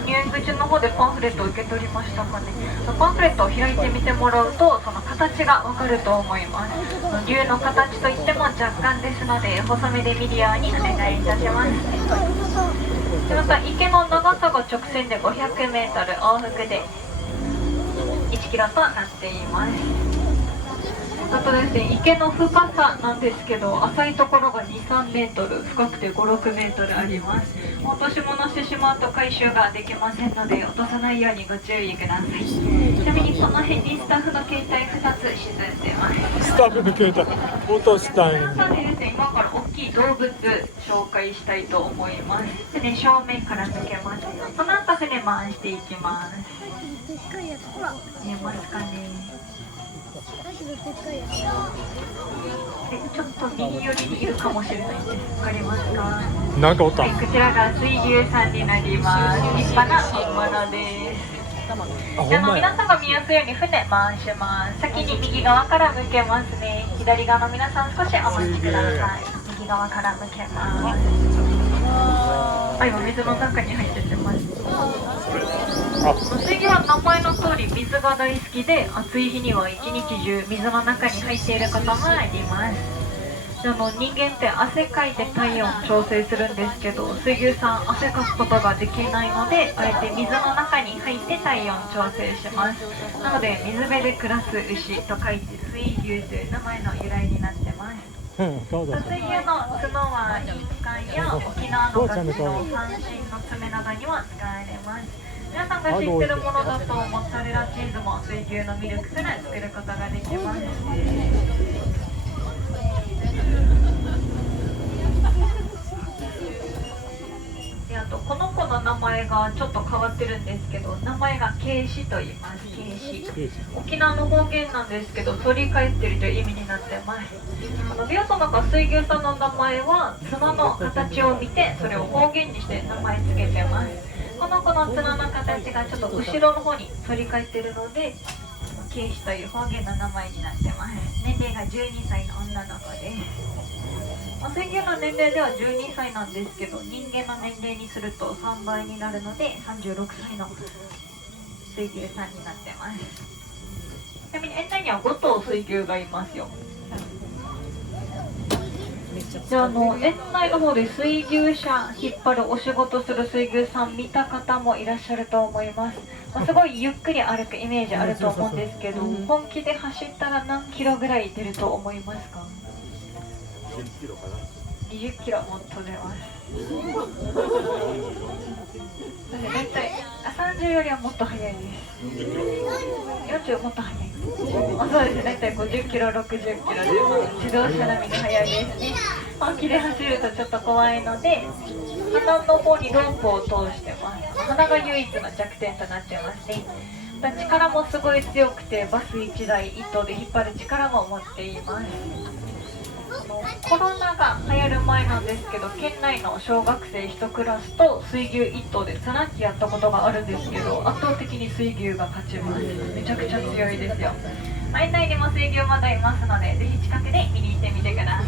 入園口の方でパンフレットを受け取りましたかね。パンフレットを開いてみてもらうとその形がわかると思います。竜の形といっても若干ですので細めで見るようにお願いいたします。でまた池の長さが直線で 500m 往復で1キロとなっています。あとですね、池の深さなんですけど、浅いところが2、3メートル、深くて5、6メートルあります。落とし物してしまうと回収ができませんので、落とさないようにご注意ください。ちなみにこの辺にスタッフの携帯2つ沈んでます。スタッフの携帯落としたい。なのでですね、今から大きい動物紹介したいと思います。船正面から抜けます。その後船回していきます。見えますかね。ちょっと右寄りにいるかもしれないです。わかりますか？なんかおった。はい、こちらが水牛さんになります。立派な本物です。皆さんが見やすいように船回します。先に右側から向けますね。左側の皆さん少しお待ちください。右側から向けます。今水の中に入っててます。水牛は名前の通り水が大好きで、暑い日には一日中水の中に入っていることもあります。人間って汗かいて体温調整するんですけど、水牛さん汗かくことができないので、あえて水の中に入って体温調整します。なので水辺で暮らす牛と書いて水牛という名前の由来になってます。水牛の角は印鑑や沖縄の楽器の三振の爪などには使われます。皆さんが知ってるものだとモッツァレラチーズも水牛のミルクから作ることができます。であとこの子の名前がちょっと変わってるんですけど、名前がケイシと言います。ケイシ、沖縄の方言なんですけど、反り返ってるという意味になってます。ビオ様が水牛さんの名前は角の形を見てそれを方言にして名前つけてます。この子の角の形がちょっと後ろの方に反り返ってるので、ケイシという方言の名前になってます。年齢が12歳の女の子です。水牛の年齢では12歳なんですけど、人間の年齢にすると3倍になるので36歳の水牛さんになってます。ちなみに園内には5頭水牛がいますよ。じゃあ園内の方で水牛車引っ張るお仕事する水牛さん見た方もいらっしゃると思います。すごいゆっくり歩くイメージあると思うんですけど、本気で走ったら何キロぐらい出ると思いますか？20キロかな。20キロもっと出ます。だいたい30よりはもっと速いです。40もっと速い。そうですね、だいたい50キロ、60キロで自動車並みに速いですね。本気で走るとちょっと怖いので、鼻の方にロープを通してます。鼻が唯一の弱点となってますね。力もすごい強くて、バス1台1頭で引っ張る力も持っています。コロナが流行る前なんですけど、県内の小学生1クラスと水牛1頭でつなぎやったことがあるんですけど、圧倒的に水牛が勝ちます。めちゃくちゃ強いですよ。園内にも水牛まだいますので、ぜひ近くで見に行ってみてください。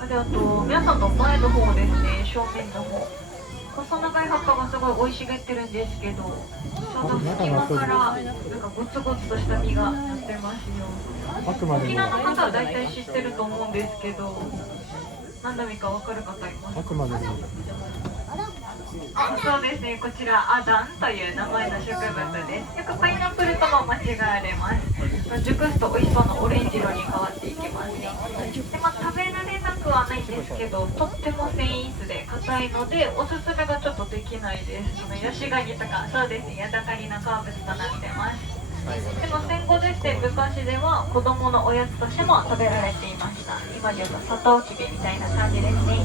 あと皆さんの前の方ですね、正面の方、細長い葉っぱがすごい生い茂ってるんですけど、ちょうど隙間からなんかゴツゴツとした実がなってますよ。沖縄の方は大体知ってると思うんですけど、何の実か分かる方いますか？そうですね、こちらアダンという名前の植物です。よくパイナップルとも間違われます。熟すと美味しそうなオレンジ色に変わっていきますね。で、食べられなくはないんですけど、とっても繊維質で硬いのでおすすめがちょっとできないです。ヤシガニとか、そうですね、ヤドカリの好物となってます。でも戦後ですね、昔では子供のおやつとしても食べられていました。今で言うとサトウキビみたいな感じですね。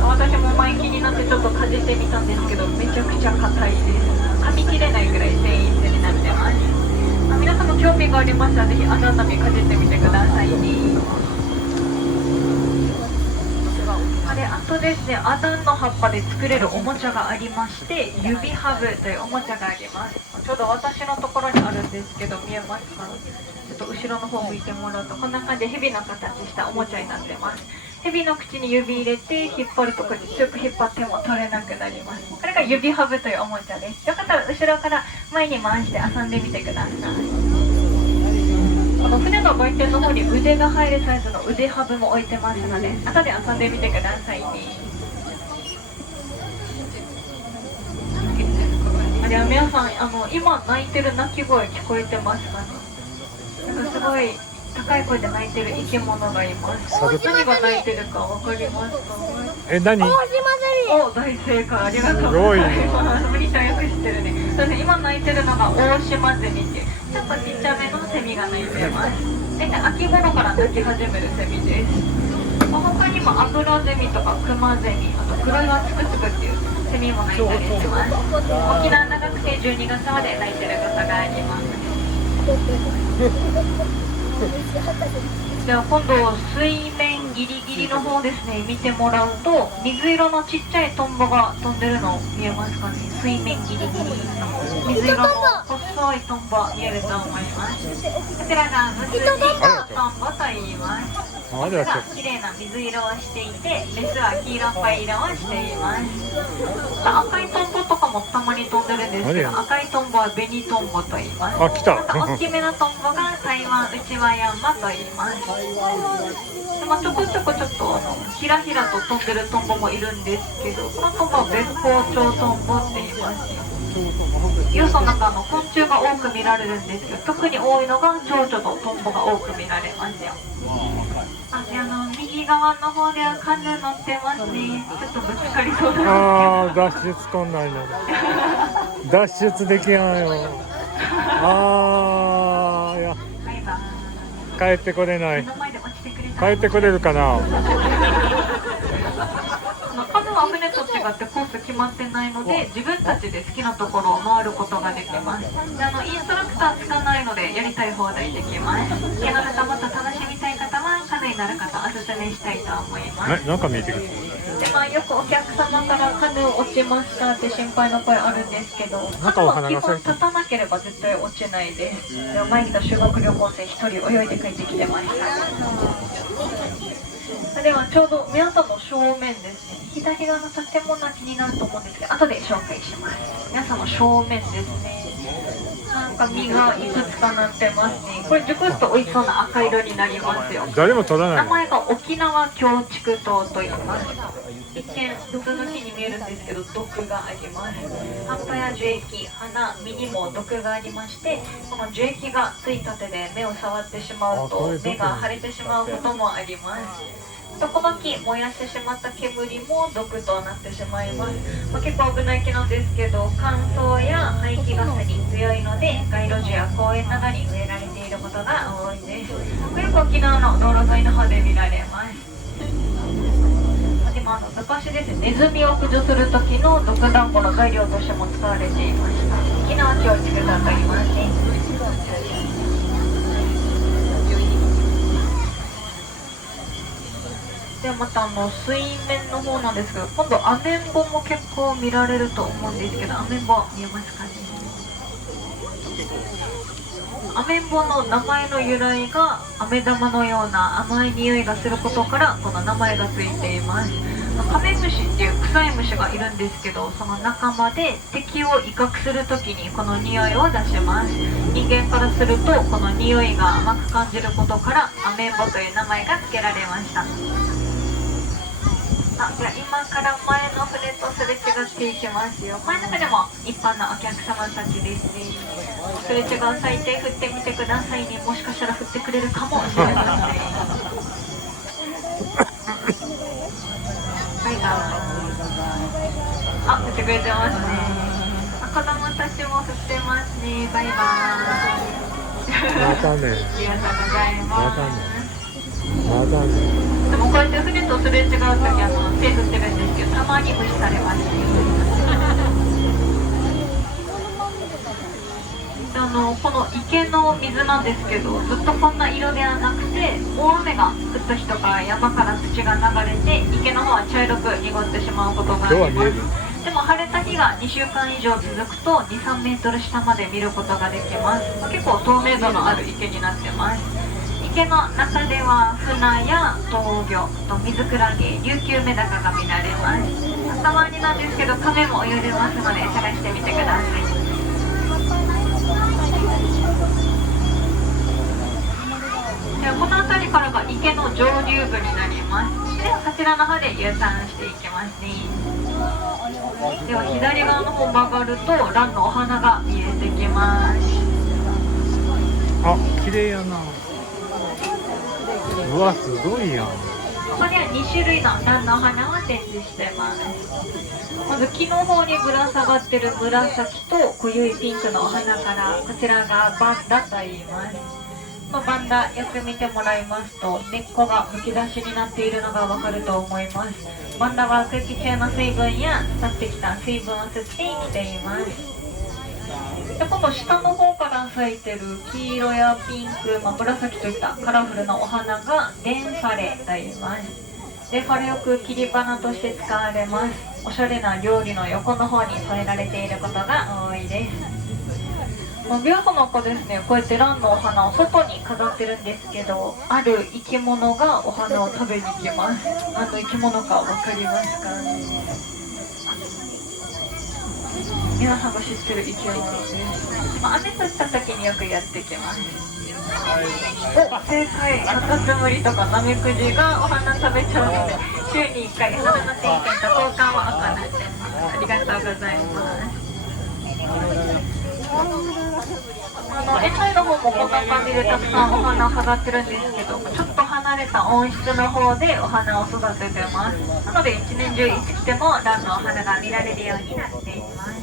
私も前気になってちょっとかじってみたんですけど、めちゃくちゃ硬いです。噛み切れないぐらい繊維質になってます。皆さんも興味がありましたら、ぜひアダンの実かじってみてくださいね。あとですね、アダンの葉っぱで作れるおもちゃがありまして、指ハブというおもちゃがあります。ちょうど私のところにあるんですけど、見えますか？ちょっと後ろの方向いてもらうと、こんな感じで蛇の形したおもちゃになってます。蛇の口に指入れて引っ張るとこに強く引っ張っても取れなくなります。これが指ハブというおもちゃです。よかったら後ろから前に回して遊んでみてください。この船の売店の方に腕が入るサイズの腕ハブも置いてますので、後で遊んでみてくださいね。では皆さん、今鳴いてる鳴き声聞こえてますかね。なんかすごい高い声で鳴いてる生き物がいます。何が鳴いてるかわかりますか？何？お、大正解、ありがとうございます。ミニちゃんよく知ってるね。そして今鳴いてるのがオオシマゼミっていうちょっとちっちゃめのセミが鳴いてます。大体秋頃から鳴き始めるセミです。他にもアブラゼミとかクマゼミ、あと黒岩ツクツクっていうセミも鳴いたりします。沖縄長くて12月まで鳴いてることがあります。では今度水面ギリギリの方ですね、見てもらうと水色のちっちゃいトンボが飛んでるの見えますかね。水面ギリギリ水色の細いトンボ見えると思います。こちらがムツジトンボと言います。オスが綺麗な水色をしていて、メスは黄色っぽい色をしています。赤いトンボとかもたまに飛んでるんですけど、赤いトンボはベニトンボと言います。あ、来た。大きめのトンボが台湾ウチワヤンマと言います。ちょこちょこちょっとひらひらと飛んでるトンボもいるんですけど、このトンボはベッコウチョウトンボって言いますよ。よその中の昆虫が多く見られるんですけど、特に多いのが蝶々とトンボが多く見られますよ。右側の方ではカヌー乗ってますね。ちょっとぶつかりそうなんですけど。脱出こんないの。脱出できないよ。いや。帰ってこれない。帰ってこれるかな。カヌーは船と違ってコース決まってないので、自分たちで好きなところを回ることができます。でインストラクターつかないのでやりたい放題できます。池の中もっと楽しみたい方はカヌーになる方おすすめしたいと思います。なんか見えてくる。でよくお客様からカヌー落ちますかって心配の声あるんですけど、カヌーは基本立たなければ絶対落ちないです。で前に来た修学旅行生1人泳いで帰ってきてました。ではちょうど皆さんの正面ですね、左側の建物が気になると思うんですけど、後で紹介します。皆さんの正面ですね、なんか実がいくつかなってますね。これ熟すと美味しそうな赤色になりますよ。誰も取らない。名前が沖縄京竹糖と言います。一見普通の木に見えるんですけど毒があります。葉っぱや樹液、花、実にも毒がありまして、この樹液がついた手で目を触ってしまうと目が腫れてしまうこともあります。この木燃やしてしまった煙も毒となってしまいます。結構危ない木なんですけど、乾燥や排気ガスに強いので街路樹や公園などに植えられていることが多いです。よく沖縄の道路沿いの方で見られます。でも昔ですね、ネズミを駆除する時の毒団子の材料としても使われていました。沖縄京竹だと言いますね。でまた水面の方なんですけど、今度アメンボも結構見られると思うんですけど、アメンボ見えますかね。アメンボの名前の由来が飴玉のような甘い匂いがすることからこの名前がついています。カメムシっていう臭い虫がいるんですけど、その仲間で敵を威嚇するときにこの匂いを出します。人間からするとこの匂いが甘く感じることからアメンボという名前が付けられました。じゃあ今から前の船とすれ違っていきますよ。前の船も一般のお客様たちですね。すれ違う際手振ってみてくださいね。もしかしたら振ってくれるかもしれません。はい、振ってくれてますね。子供たちも振ってますね。バイバーイ。またね。ありがとうございます。またね。でもこうやって船とすれ違うとき手振ってるんですけど、たまに無視されます。この池の水なんですけど、ずっとこんな色ではなくて、大雨が降った日とか山から土が流れて池の方は茶色く濁ってしまうことがあります。でも晴れた日が2週間以上続くと 2,3 メートル下まで見ることができます。結構透明度のある池になってます。池の中では船や闘魚と水クラゲ、琉球メダカが見られます。たまになんですけどカメも泳いでますので探してみてください。ではこの辺りからが池の上流部になります。ではこちらの方で U ターンしていきますね。では左側の方曲がるとランのお花が見えてきます。あ、綺麗やな。うわ、すごいやん。ここには2種類のランのお花を展示してます。まず木の方にぶら下がってる紫と濃ゆいピンクのお花から、こちらがバンダと言います。このバンダよく見てもらいますと根っこがむき出しになっているのがわかると思います。バンダは空気中の水分や伝ってきた水分を吸って生きています。でこの下の方から咲いてる黄色やピンク、紫といったカラフルなお花がデンファレと言います。でファレよく切り花として使われます。おしゃれな料理の横の方に添えられていることが多いです。ビアホの子ですね、こうやってランのお花を外に飾ってるんですけど、ある生き物がお花を食べに行きます。何の生き物か分かりますか？皆さんが知ってる生き物です。雨降った時によくやってきます。お、正解。カタツムリとかナメクジがお花食べちゃうので、週に1回花の点検と交換を行ってます。ありがとうございます。園内の方もこんな感じでたくさんお花を飾ってるんですけど、ちょっと離れた温室の方でお花を育ててます。なので一年中いつ来てもランのお花が見られるようになっています。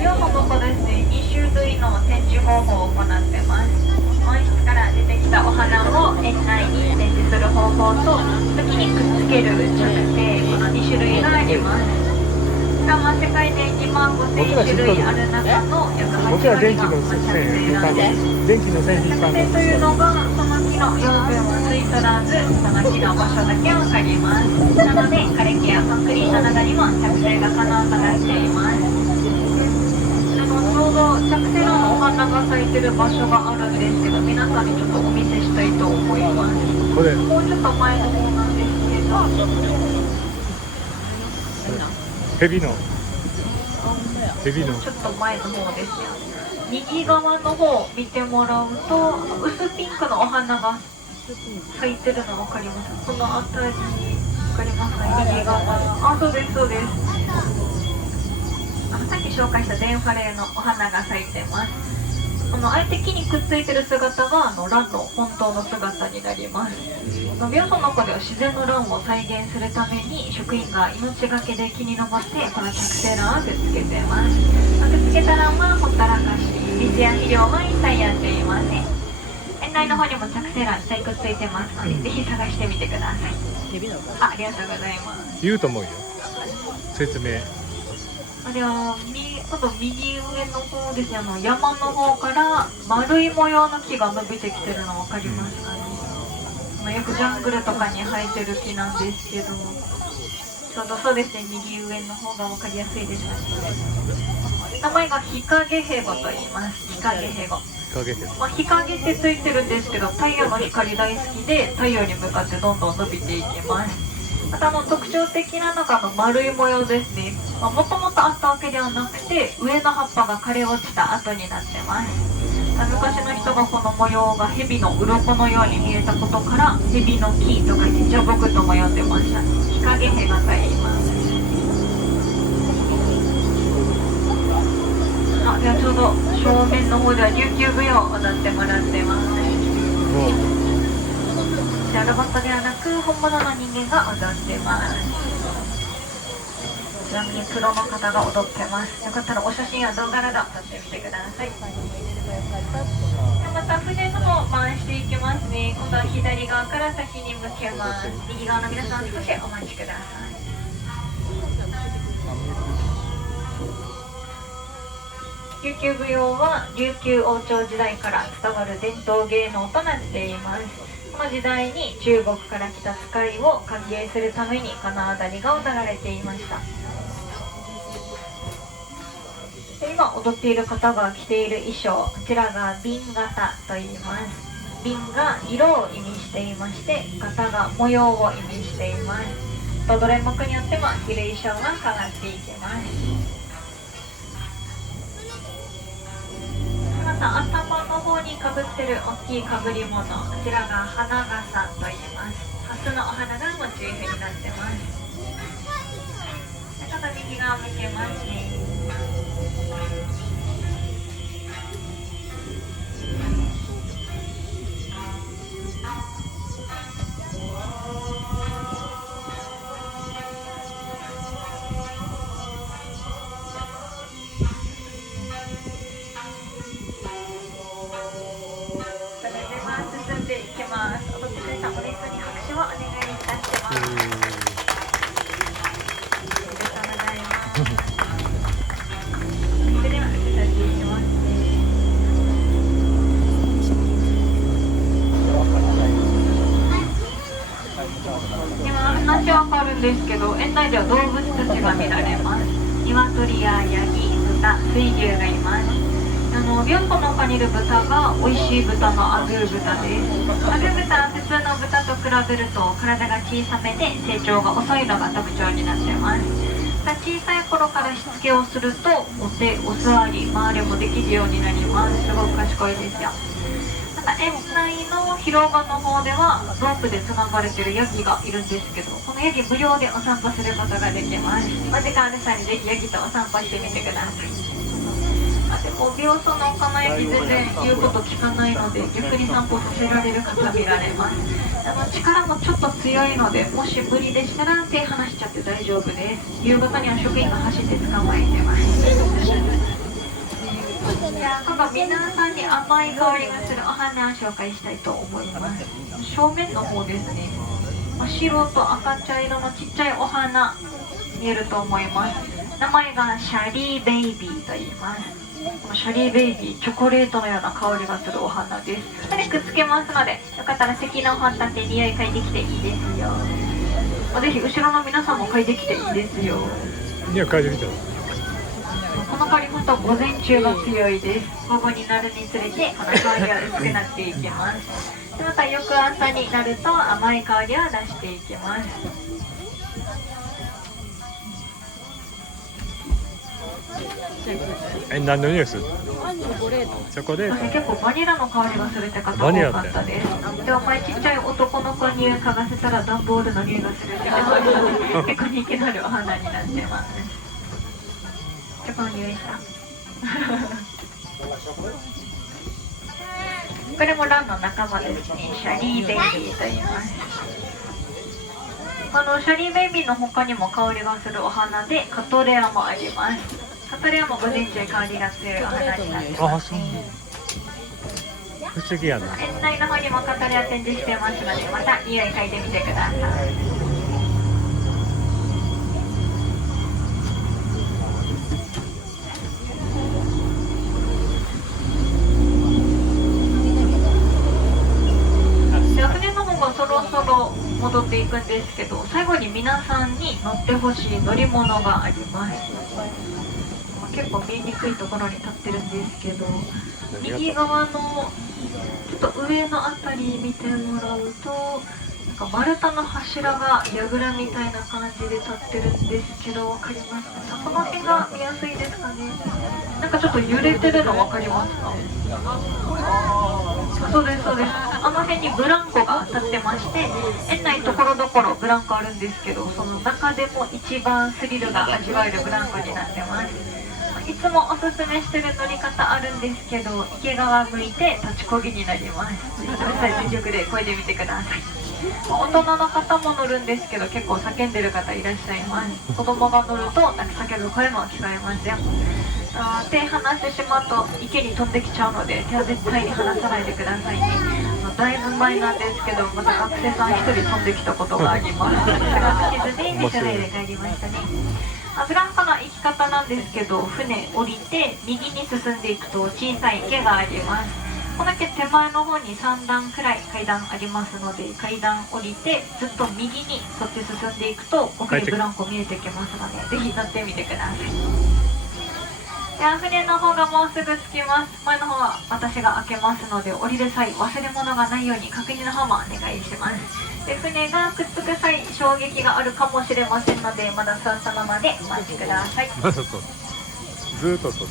ビオのここですね、2種類の展示方法を行ってます。温室から出てきたお花を園内に展示する方法と、時にくっつける着生、この2種類があります。世界で2万5000種類ある中の約8割が着生なんです。電気の線引かない。着生というのがその木の養分を吸い取らず、その木の場所だけ分かります。なので枯れ木やコンクリートなどにも着生が可能となっています。ちょうど着生のお花が咲いてる場所があるんですけど、皆さんにちょっとお見せしたいと思います。これもうちょっと前の方なんですけど、ヘビのちょっと前の方ですよ。右側の方見てもらうと薄ピンクのお花が咲いてるの分かります？この辺り分かりますか？右側の、あ、そうですそうです。さっき紹介したデンファレのお花が咲いてます。あえて木にくっついてる姿がランの本当の姿になります。ビオトの中では自然のランを再現するために職員が命がけで木に登ってこの着生卵をくっつけてます。くっつけた卵はほったらかし、水や肥料は一切やっていません。園内の方にも着生卵いっぱいくっついてますので、ぜひ探してみてください。ありがとうございます。言うと思うよ、説明。では今度右上の方ですね、山の方から丸い模様の木が伸びてきてるの分かりますかね？よくジャングルとかに生えてる木なんですけど、ちょうどそうですね、右上の方が分かりやすいですかね。名前がヒカゲヘゴと言います。ヒカゲヘゴ。日陰ってついてるんですけど、太陽の光大好きで太陽に向かってどんどん伸びていきます。また特徴的なのが丸い模様ですね。もともとあったわけではなくて、上の葉っぱが枯れ落ちた後になってます。昔の人がこの模様が蛇の鱗のように見えたことから、蛇の木とか言ってジャボクとも呼んでました。日陰ヘガと言います。ではちょうど正面の方では琉球舞踊を踊ってもらってます。ロボットではなく本物の人間が踊ってます。ちなみにプロの方が踊ってます。よかったらお写真や動画など撮ってみてください。また船の方回していきますね。今度は左側から先に向けます。右側の皆さん少しお待ちください。琉球舞踊は琉球王朝時代から伝わる伝統芸能となっています。この時代に中国から来た使いを歓迎するためにこの踊りが踊られていました。で今踊っている方が着ている衣装、こちらが瓶型と言います。瓶が色を意味していまして、型が模様を意味しています。踊れ目によっても着る衣装が変わっていきます。また頭の方にかぶってる大きいかぶり物、こちらが花笠と言います。ハスのお花がモチーフになってます。ちょっと右側向けますね。進んでいきます。踊ってくれたお姉さんに拍手をお願いいたします。ありがとうございます。それでは進んでいきますね。今話は変わるんですけど、園内では動物たちが見られます。鶏やヤギ、豚、水牛がいます。ビョンコの丘にいる豚が美味しい豚のアグー豚です。アグー豚は普通の豚と比べると体が小さめで成長が遅いのが特徴になっています。小さい頃からしつけをするとお手、お座り、回りもできるようになります。すごく賢いですよ。また園内の広場の方ではロープでつながれているヤギがいるんですけど、このヤギ無料でお散歩することができます。お時間ある際にぜひヤギとお散歩してみてください。でも病巣の丘のヤギ全然言うこと聞かないので、逆に散歩させられる方見られます。力もちょっと強いので、もし無理でしたら手離しちゃって大丈夫です。夕方には職員が走って捕まえてます。じゃあ今度皆さんに甘い香りがするお花を紹介したいと思います。正面の方ですね、白と赤茶色のちっちゃいお花見えると思います。名前がシャリーベイビーと言います。このシャリーベイビー、チョコレートのような香りがするお花です。2人くっつけますので、よかったら席の方立って匂い嗅いできていいですよ。ぜひ後ろの皆さんも嗅いできていいですよ。匂い嗅いでみたら、この香り本当午前中が強いです。午後になるにつれてこの香りは薄くなっていきます。でまた翌朝になると甘い香りを出していきます。何の匂いする？チョコレート。結構バニラの香りがするって方が多かったです。でお前ちっちゃい男の子に匂い嗅がせたら段ボールの匂いがするって方結構人気のあるお花になってます。チョコの匂いした。これもランの仲間ですね。シャリーベイビーと言います。シャリーベイビーの他にも香りがするお花でカトレアもあります。カトレアも午前中香りが強いお花になってます、ね。不思議やな。園内の方にもカトレア展示してますので、また匂い嗅いでみてください。船の方がそろそろ戻っていくんですけど、最後に皆さんに乗ってほしい乗り物があります。結構見えにくいところに立ってるんですけど、右側のちょっと上のあたり見てもらうと、なんか丸太の柱が櫓みたいな感じで立ってるんですけど、分かりますか？その辺が見やすいですかね。なんかちょっと揺れてるの分かりますか？そうですそうです。あの辺にブランコが立ってまして、園内ところどころブランコあるんですけど、その中でも一番スリルが味わえるブランコになってます。いつもおすすめしてる乗り方あるんですけど、池側向いて立ちこぎになります。全力で漕いでみてください。大人の方も乗るんですけど、結構叫んでる方いらっしゃいます。子供が乗ると泣き叫ぶ声も聞こえますよ。手離してしまうと池に飛んできちゃうので、手は絶対に離さないでくださいね。だいぶ前なんですけど、また学生さん1人飛んできたことがあります。それが地図で見せないで帰りましたね。ブランコの行き方なんですけど、船降りて右に進んでいくと小さい池があります。この池手前の方に3段くらい階段ありますので、階段降りてずっと右に沿って進んでいくと奥にブランコ見えてきますので、ぜひ乗ってみてください。で船の方がもうすぐ着きます。前の方は私が開けますので、降りる際忘れ物がないように確認の方もお願いします。で船がくっつく際衝撃があるかもしれませんので、まだ座ったままでお待ちください。まだとずーっととで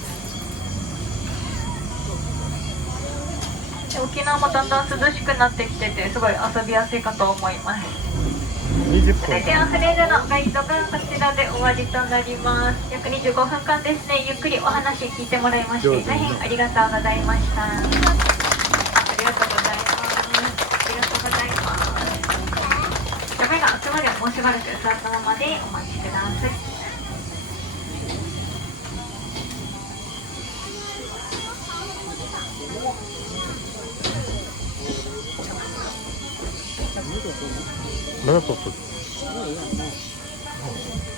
沖縄もだんだん涼しくなってきてて、すごい遊びやすいかと思います。20それでは船でのガイドがこちらで終わりとなります。約25分間ですね、ゆっくりお話聞いてもらいまして大変ありがとうございました。ありがとうございます。ありがとうございます。夢が開くまでもうしばらく座ったままでお待ちください。まだと